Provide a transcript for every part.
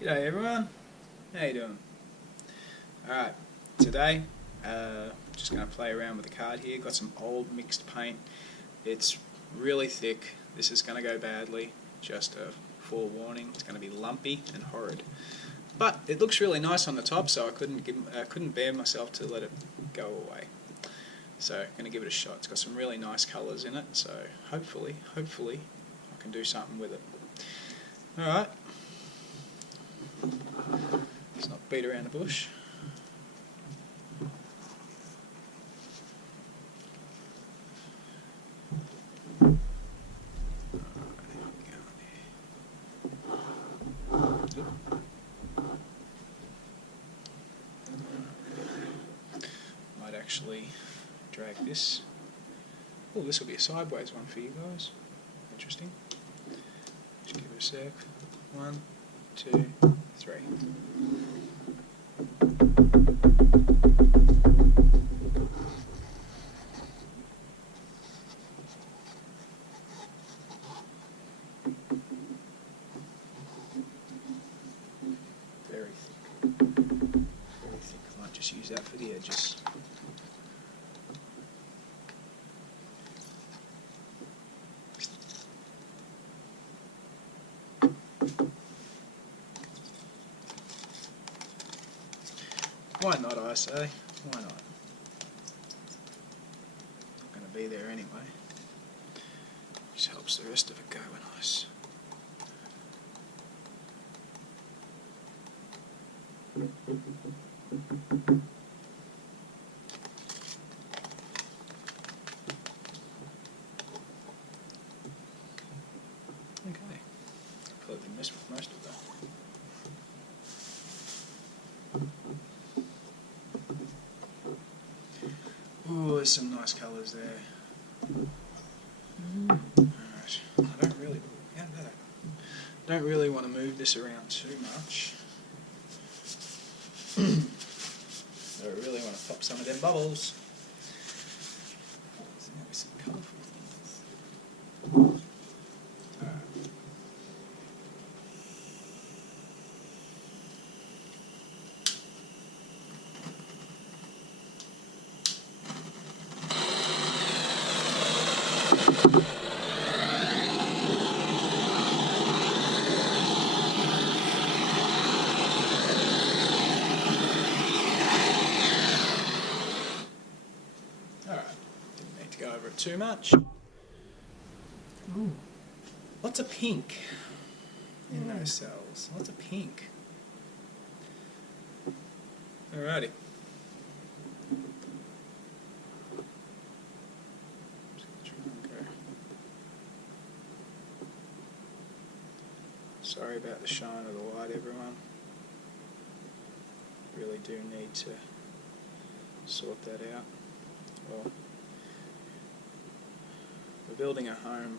G'day everyone, how you doing? Alright, today just going to play around with the card here. Got some old mixed paint. It's really thick. This is going to go badly. Just a forewarning. It's going to be lumpy and horrid. But it looks really nice on the top, so I couldn't bear myself to let it go away. So I'm going to give it a shot. It's got some really nice colours in it, so hopefully I can do something with it. Alright. Let's not beat around the bush. Might actually drag this. Oh, this will be a sideways one for you guys. Interesting. Just give it a sec. 1, 2, 3. Very thick. Very thick. I might just use that for the edges. Why not, I say? Why not? Not going to be there anyway. Just helps the rest of it go nice. Okay. Completely missed with most of that. Oh, there's some nice colours there. Alright, I don't really want to move this around too much. I really want to pop some of them bubbles. So now we some colourful things. Alright. Didn't need to go over it too much. Ooh. Lots of pink in those cells. Lots of pink. Alrighty. Sorry about the shine of the light, everyone. Really do need to sort that out. Well, we're building a home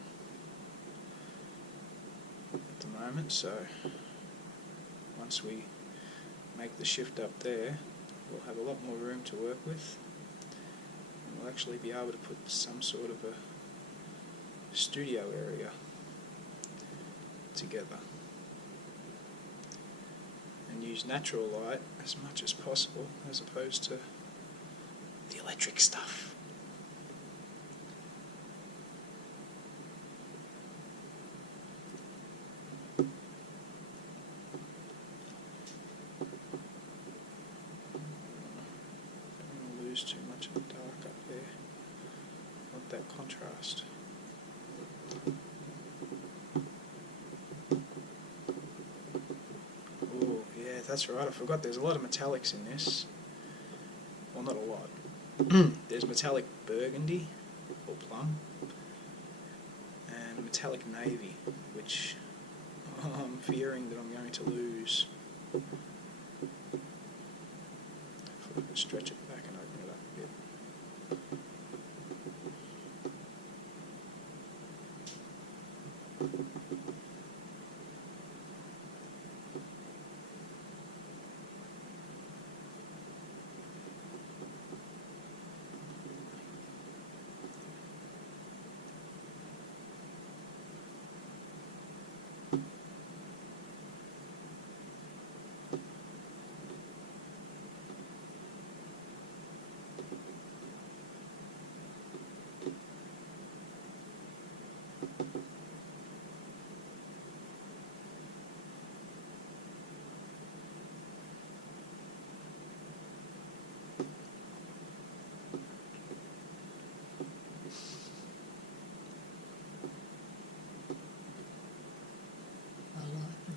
at the moment, so once we make the shift up there, we'll have a lot more room to work with, and we'll actually be able to put some sort of a studio area together and use natural light as much as possible as opposed to the electric stuff. Don't want to lose too much of the dark up there. Want that contrast. Oh yeah, that's right, I forgot there's a lot of metallics in this. Well, not a lot. There's metallic burgundy or plum and metallic navy, which I'm fearing that I'm going to lose. If I can stretch it back and open it up a bit.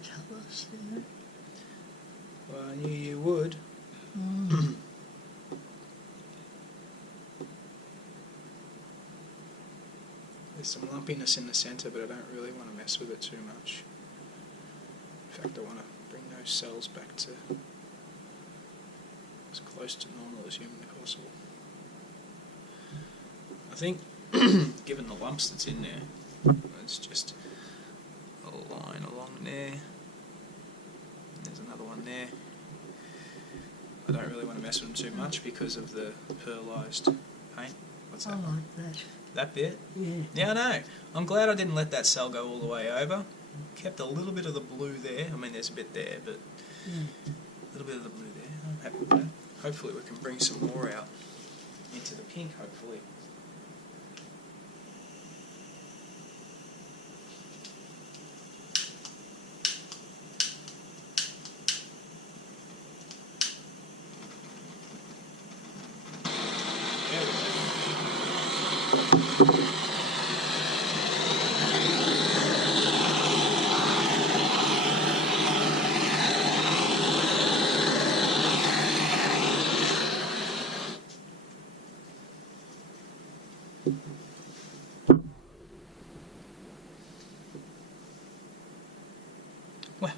colours in it. Well, I knew you would. Mm. There's some lumpiness in the centre, but I don't really want to mess with it too much. In fact, I want to bring those cells back to as close to normal as humanly possible. I think, given the lumps that's in there, it's just a line along there. There's another one there. I don't really want to mess with them too much because of the pearlised paint. What's that I one? like that. That bit? Yeah. Yeah, I know. I'm glad I didn't let that cell go all the way over. Kept a little bit of the blue there. I mean, there's a bit there, but Yeah. a little bit of the blue there. I'm happy with that. Hopefully we can bring some more out into the pink, hopefully. There we go. Well.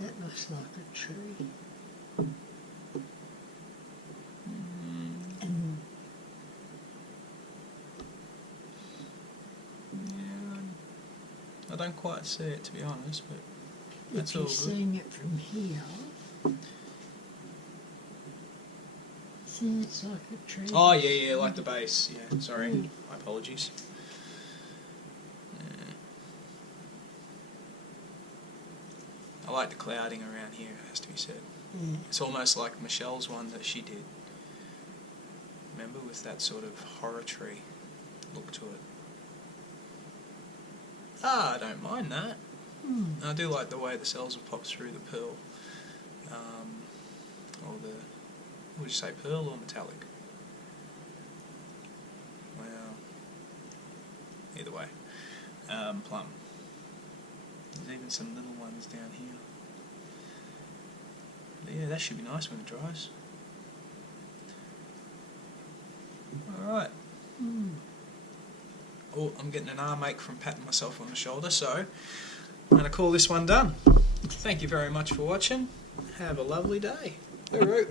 That looks like a tree. And Yeah, I don't quite see it, to be honest, but that's if all you're good. seeing it from here, see, it's like a tree. Oh, yeah, like the base. Yeah, sorry. Mm. My apologies. Yeah. I like the clouding around here, it has to be said. Yeah. It's almost like Michelle's one that she did. Remember, with that sort of horror tree look to it. Ah, I don't mind that. Mm. I do like the way the cells have popped through the pearl. Or the, would you say pearl or metallic? Well, either way. Plum. There's even some little ones down here. But yeah, that should be nice when it dries. Alright. Mm. Oh, I'm getting an arm ache from patting myself on the shoulder, so I'm going to call this one done. Thank you very much for watching. Have a lovely day. Hooroo.